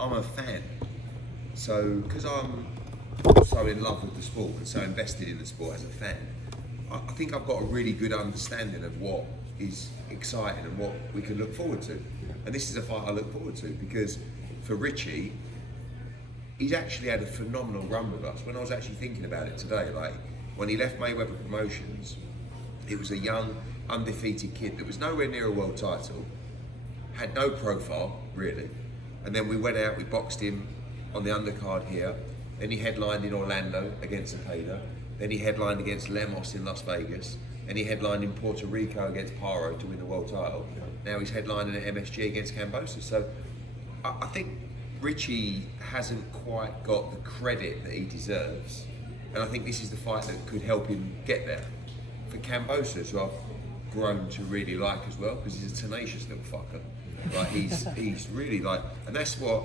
I'm a fan. So because I'm so in love with the sport and so invested in the sport as a fan, I think I've got a really good understanding of what is exciting and what we can look forward to. And this is a fight I look forward to because for Richie, he's actually had a phenomenal run with us. When I was actually thinking about it today, like when he left Mayweather Promotions, it was a young, undefeated kid that was nowhere near a world title, had no profile really, and then we went out, we boxed him on the undercard here, then he headlined in Orlando against Cepeda, then he headlined against Lemos in Las Vegas, then he headlined in Puerto Rico against Paro to win the world title. Now he's headlining at MSG against Kambosos. So I think Richie hasn't quite got the credit that he deserves, and I think this is the fight that could help him get there. For Kambosos, who I've grown to really like as well, because he's a tenacious little fucker. Like he's really like, and that's what,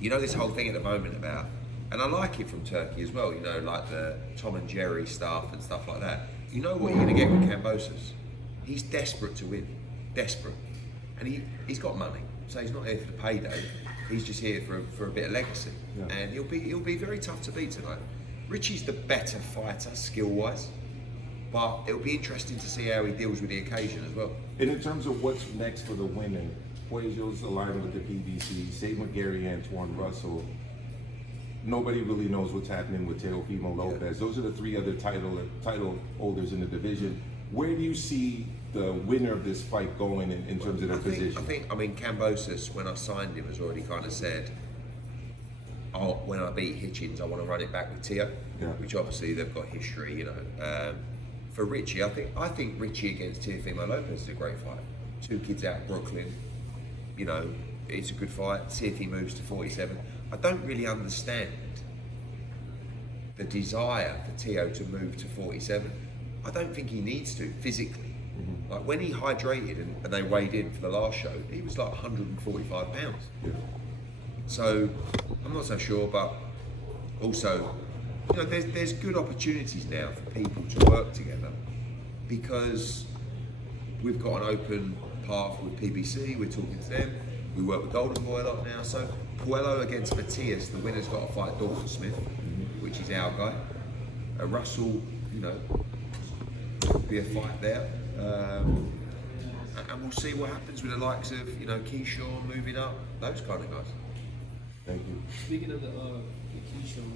you know, this whole thing at the moment about, and I like it from Turkey as well, you know, like the Tom and Jerry stuff and stuff like that. You know what you're going to get with Kambosos? He's desperate to win, desperate, and he's got money, so he's not here for the payday. He's just here for a bit of legacy, and he'll be very tough to beat tonight. Richie's the better fighter skill-wise, but it'll be interesting to see how he deals with the occasion as well. And in terms of what's next for the women, Poyjo's aligned with the PBC, Save McGarry, Antoine Russell. Nobody really knows what's happening with Teofimo Lopez. Those are the three other title holders in the division. Where do you see the winner of this fight going in terms of their position? I mean, Kambosos, when I signed him, has already kind of said, when I beat Hitchins, I want to run it back with Teo, which obviously they've got history, you know. For Richie, I think Richie against Teofimo Lopez is a great fight. Two kids out of Brooklyn, you know, it's a good fight. See if he moves to 47. I don't really understand the desire for Teo to move to 47. I don't think he needs to physically. Like when he hydrated and they weighed in for the last show, he was like 145 pounds. So I'm not so sure, but also, you know, there's good opportunities now for people to work together because we've got an open path with PBC, we're talking to them, we work with Golden Boy a lot now, so Puello against Matias, the winner's got to fight Dalton Smith, which is our guy. Russell, you know, could be a fight there. And we'll see what happens with the likes of, you know, Keyshawn moving up, those kind of guys. Thank you. Speaking of the Keyshawn,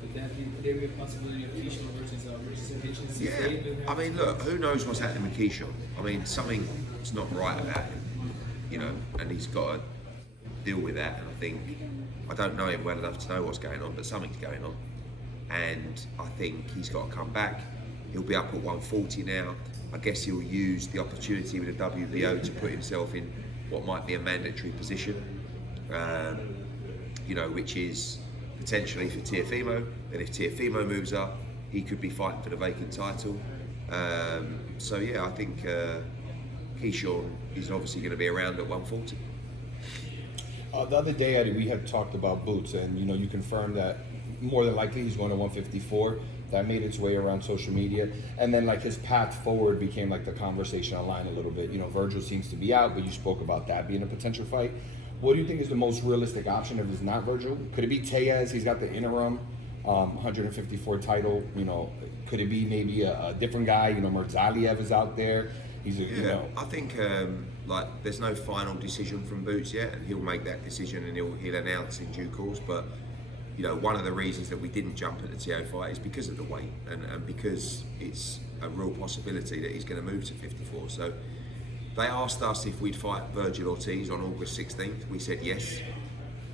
could there be a possibility of Keyshawn versus Richardson Hitchins? Yeah, I mean, look, who knows what's happening with Keyshawn? I mean, something's not right about him, you know, and he's got to deal with that. And I don't know him well enough to know what's going on, but something's going on. And I think he's got to come back. He'll be up at 140 now. I guess he'll use the opportunity with the WBO to put himself in what might be a mandatory position, you know, which is potentially for Teofimo. And if Teofimo moves up, he could be fighting for the vacant title. So yeah, I think Keyshawn is obviously going to be around at 140. The other day, Eddie, we had talked about Boots, and you know, you confirmed that more than likely he's going to 154. That made its way around social media, and then like his path forward became like the conversation online a little bit. You know, Virgil seems to be out, but you spoke about that being a potential fight. What do you think is the most realistic option if it's not Virgil? Could it be Tejas? He's got the interim 154 title. You know, could it be maybe a different guy? You know, Murdzaliev is out there. He's a, you know. I think like there's no final decision from Boots yet, and he'll make that decision and he'll announce in due course. But you know, one of the reasons that we didn't jump at the Teo fight is because of the weight and because it's a real possibility that he's going to move to 54. So they asked us if we'd fight Virgil Ortiz on August 16th. We said yes.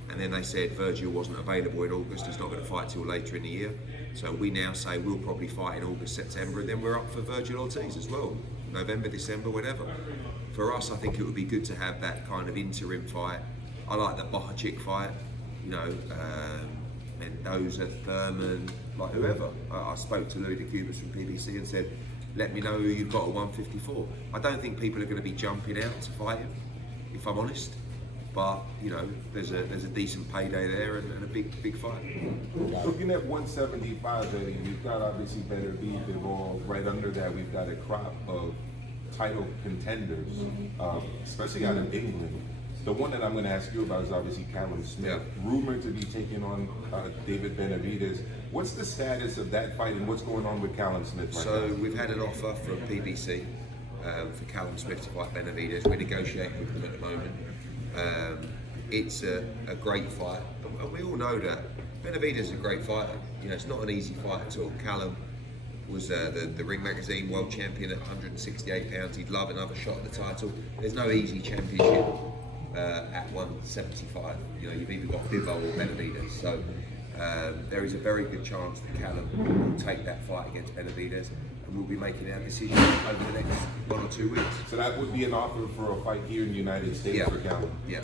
And then they said Virgil wasn't available in August. He's not going to fight till later in the year. So we now say we'll probably fight in August, September, and then we're up for Virgil Ortiz as well. November, December, whatever. For us, I think it would be good to have that kind of interim fight. I like the Bohachik fight, you know, Mendoza, Thurman, like whoever. I spoke to Louis de Cubas from PBC and said, let me know who you've got at 154. I don't think people are going to be jumping out to fight him, if I'm honest. But, you know, there's a decent payday there and a big fight. Looking at 175, Eddie, we've got obviously Better Be Bivol. Right under that, we've got a crop of title contenders, especially out of England. The one that I'm going to ask you about is obviously Callum Smith, rumored to be taking on David Benavidez. What's the status of that fight and what's going on with Callum Smith right So now? we've had an offer from PBC for Callum Smith to fight Benavidez. We're negotiating with them at the moment. It's a great fight, and we all know that Benavidez is a great fighter. You know, it's not an easy fight at all. Callum was the Ring Magazine world champion at 168 pounds. He'd love another shot at the title. There's no easy championship at 175. You know, you've either got Bivol or Benavidez. So there is a very good chance that Callum will take that fight against Benavidez, and we'll be making our decision over the next 1 or 2 weeks. So that would be an offer for a fight here in the United States for Callum. Yeah.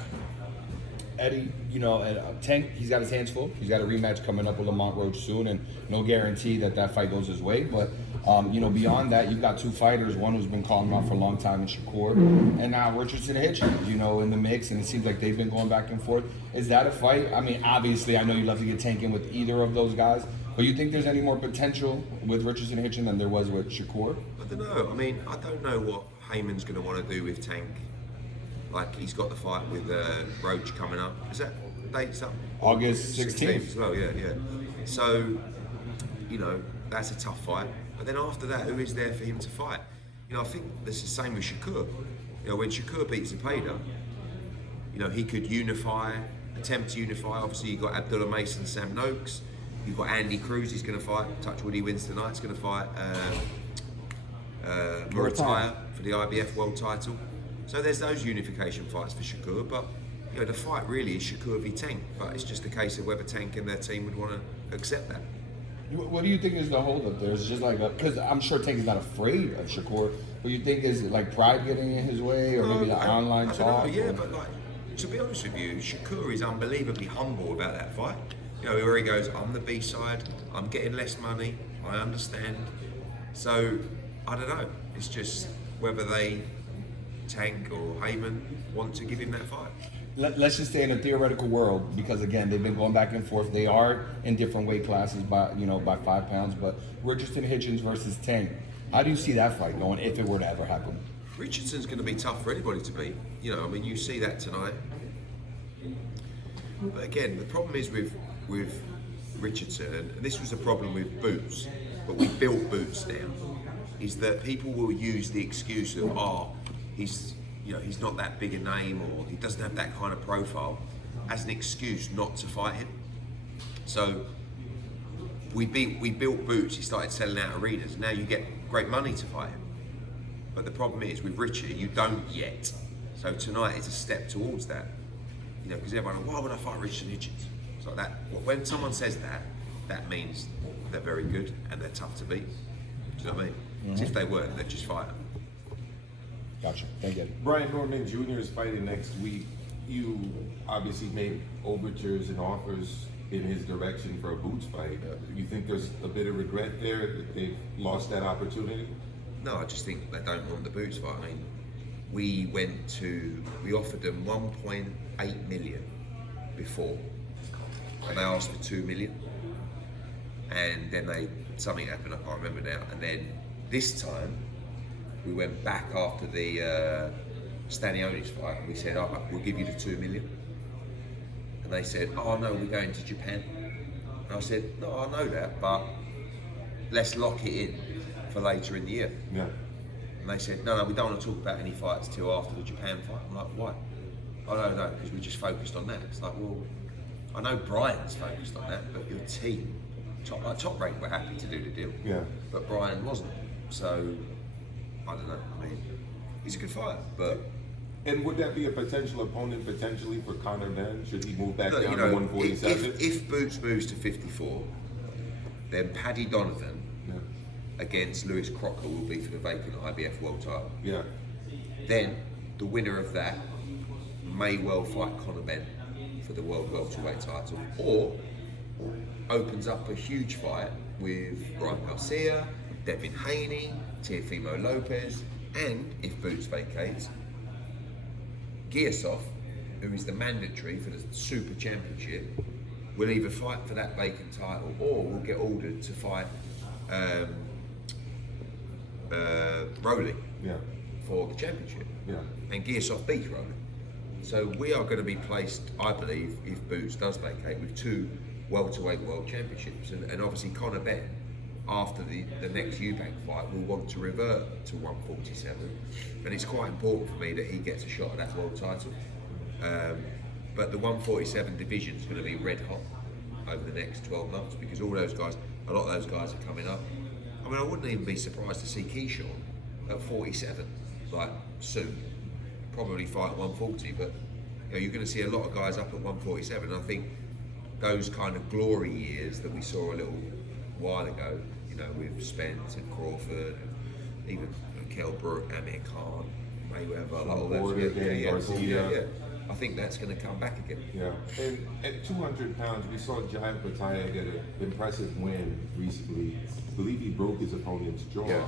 Eddie, you know, and Tank, he's got his hands full. He's got a rematch coming up with Lamont Roach soon, and no guarantee that that fight goes his way. But, you know, beyond that, you've got two fighters, one who's been calling him out for a long time in Shakur, and now Richardson Hitchins, you know, in the mix, and it seems like they've been going back and forth. Is that a fight? I mean, obviously, I know you'd love to get Tank in with either of those guys, but you think there's any more potential with Richardson Hitchins than there was with Shakur? I don't know. I mean, I don't know what Heyman's going to want to do with Tank. Like, he's got the fight with Roach coming up. Is that dates up? August 16th. as well, yeah. So, you know, that's a tough fight. But then after that, who is there for him to fight? You know, I think this is the same with Shakur. You know, when Shakur beats Zepeda, you know, he could attempt to unify. Obviously, you've got Abdullah Mason, Sam Noakes. You've got Andy Cruz, he's going to fight. Touch wood, he wins tonight. He's going to fight Murataya for the IBF world title. So there's those unification fights for Shakur, but you know, the fight really is Shakur v Tank, but it's just a case of whether Tank and their team would want to accept that. What do you think is the holdup there? Is it just like because I'm sure Tank is not afraid of Shakur, but you think is it like pride getting in his way, or maybe the online I don't talk? know, yeah, but like, to be honest with you, Shakur is unbelievably humble about that fight. You know, where he goes, I'm the B-side, I'm getting less money, I understand. So, I don't know, it's just whether Tank or Heyman want to give him that fight. Let's just stay in a theoretical world, because again, they've been going back and forth. They are in different weight classes by 5 pounds. But Richardson Hitchins versus Tank, how do you see that fight going if it were to ever happen? Richardson's going to be tough for anybody to beat. You know, I mean, you see that tonight. But again, the problem is with Richardson, and this was a problem with Boots, but we built Boots now, is that people will use the excuse of, he's not that big a name, or he doesn't have that kind of profile, as an excuse not to fight him. So we built Boots, he started selling out arenas, now you get great money to fight him. But the problem is with Richie, you don't yet. So tonight is a step towards that. You know, because everyone, why would I fight Richardson Hitchins? It's like that. When someone says that, that means they're very good and they're tough to beat. Do you know what I mean? Because if they weren't, they'd just fight them. Gotcha. Thank you. Brian Norman Jr. is fighting next week. You obviously made overtures and offers in his direction for a Boots fight. You think there's a bit of regret there that they've lost that opportunity? No, I just think they don't want the Boots fight. I mean, we offered them 1.8 million before, and they asked for 2 million. And then something happened, I can't remember now. And then this time, we went back after the Stanionis fight, and we said, we'll give you the 2 million. And they said, no, we're going to Japan. And I said, no, I know that, but let's lock it in for later in the year. Yeah. And they said, no, we don't want to talk about any fights till after the Japan fight. I'm like, why? Oh, no, because we just focused on that. It's like, well, I know Brian's focused on that, but your team, top rank, were happy to do the deal. Yeah. But Brian wasn't. So, I don't know. I mean, he's a good fighter, but... And would that be a potential opponent potentially for Conor Benn? Should he move back Look, down you to know, 147? if Boots moves to 54, then Paddy Donovan against Lewis Crocker will be for the vacant IBF world title. Yeah. Then the winner of that may well fight Conor Benn for the world welterweight title, or opens up a huge fight with Ryan Garcia, Devin Haney, Teofimo Lopez, and if Boots vacates, Giasov, who is the mandatory for the Super Championship, will either fight for that vacant title or will get ordered to fight Rowley for the championship. Yeah. And Giasov beats Rowley. So we are going to be placed, I believe, if Boots does vacate, with 2 welterweight world championships, and obviously Conor Benn, after the next Eubank fight, will want to revert to 147, and it's quite important for me that he gets a shot at that world title. But the 147 division is going to be red hot over the next 12 months, because all those guys, a lot of those guys are coming up. I mean, I wouldn't even be surprised to see Keyshawn at 47, like soon. Probably fight at 140, but you know, you're going to see a lot of guys up at 147. And I think those kind of glory years that we saw a little while ago, you know, with Spence and Crawford, and even Kell Brook, Amir Khan, Mayweather, like all those, Garcia. I think that's going to come back again. Yeah, and at 200 pounds, we saw Jai Bhatia get an impressive win recently. I believe he broke his opponent's jaw. Yeah.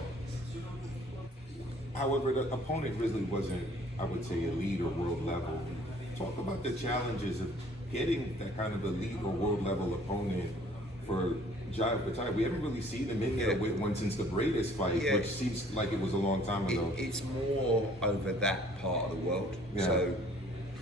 However, the opponent really wasn't, I would say, elite or world level. Talk about the challenges of getting that kind of elite or world level opponent for Jai Bhatia. We haven't really seen him in there with one since the Bradis fight, which seems like it was a long time ago. It's more over that part of the world. Yeah. So,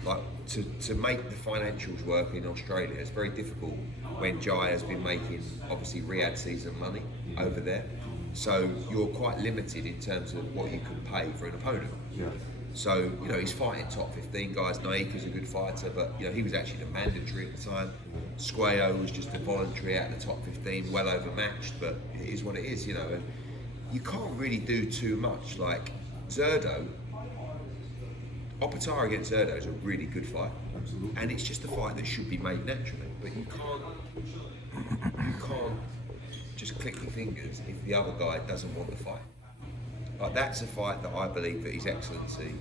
like, to make the financials work in Australia, it's very difficult when Jai has been making, obviously, Riyadh season money over there. So you're quite limited in terms of what you can pay for an opponent. Yeah. So, you know, he's fighting top 15 guys. Naik is a good fighter, but, you know, he was actually the mandatory at the time. Squayo was just a voluntary at the top 15, well overmatched, but it is what it is, you know. And you can't really do too much. Like, Zerdo, Opatara against Zerdo is a really good fight. Absolutely. And it's just a fight that should be made naturally. But you can't just click your fingers if the other guy doesn't want the fight. Like, that's a fight that I believe that His Excellency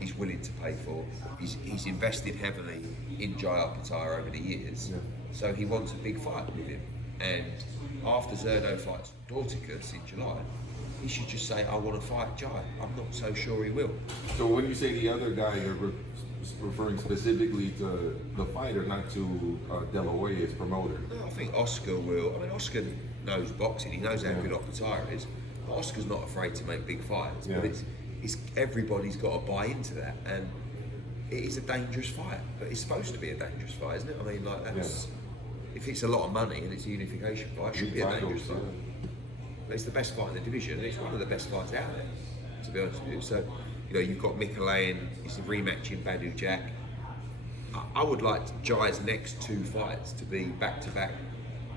is willing to pay for. He's invested heavily in Jai Opatara over the years, so he wants a big fight with him. And after Zerdo fights Dorticus in July, he should just say, I want to fight Jai. I'm not so sure he will. So when you say the other guy, you're referring specifically to the fighter, not to De La Hoya's promoter. No, I think Oscar will. I mean, Oscar knows boxing. He knows how good Opatara is. But Oscar's not afraid to make big fights. Yeah. But it's everybody's got to buy into that, and it is a dangerous fight. But it's supposed to be a dangerous fight, isn't it? I mean, like, that's if it's a lot of money and it's a unification fight, it should be a dangerous fight. But it's the best fight in the division, and it's one of the best fights out there, to be honest with you. So, you know, you've got Mikalayan, it's a rematch in Badu Jack. I would like Jai's next 2 fights to be back-to-back,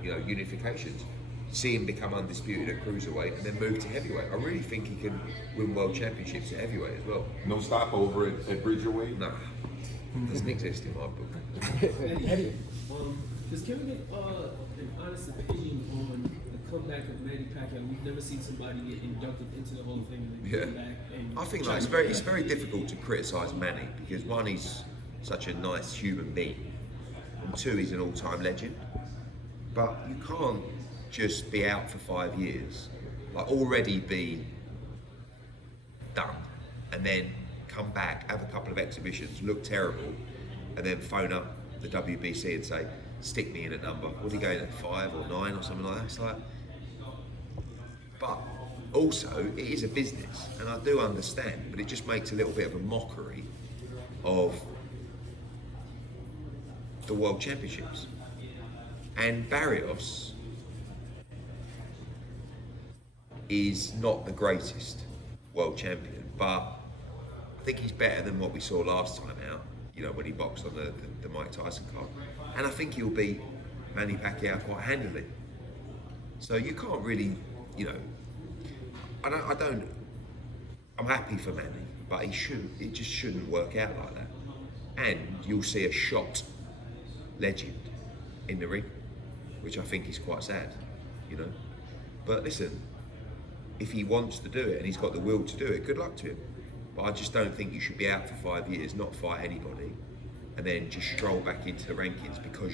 you know, unifications. See him become undisputed at cruiserweight and then move to heavyweight. I really think he can win world championships at heavyweight as well. No stopover at Bridgerweight? Nah, doesn't exist in my book. Eddie, just can we get an honest opinion on the comeback of Manny Pacquiao? We've never seen somebody get inducted into the Hall of Fame and then come back. And I think like, it's very difficult to criticise Manny, because 1, he's such a nice human being, and 2, he's an all-time legend. But you can't just be out for 5 years, like already be done, and then come back, have a couple of exhibitions, look terrible, and then phone up the WBC and say, stick me in a number. What are you going at, 5 or 9 or something like that? It's like, but also it is a business, and I do understand, but it just makes a little bit of a mockery of the World Championships. And Barrios is not the greatest world champion, but I think he's better than what we saw last time out, you know, when he boxed on the Mike Tyson card. And I think he'll beat Manny Pacquiao quite handily. So you can't really, you know, I'm happy for Manny, but it just shouldn't work out like that. And you'll see a shot legend in the ring, which I think is quite sad, you know. But listen, if he wants to do it and he's got the will to do it, good luck to him. But I just don't think you should be out for 5 years, not fight anybody, and then just stroll back into the rankings because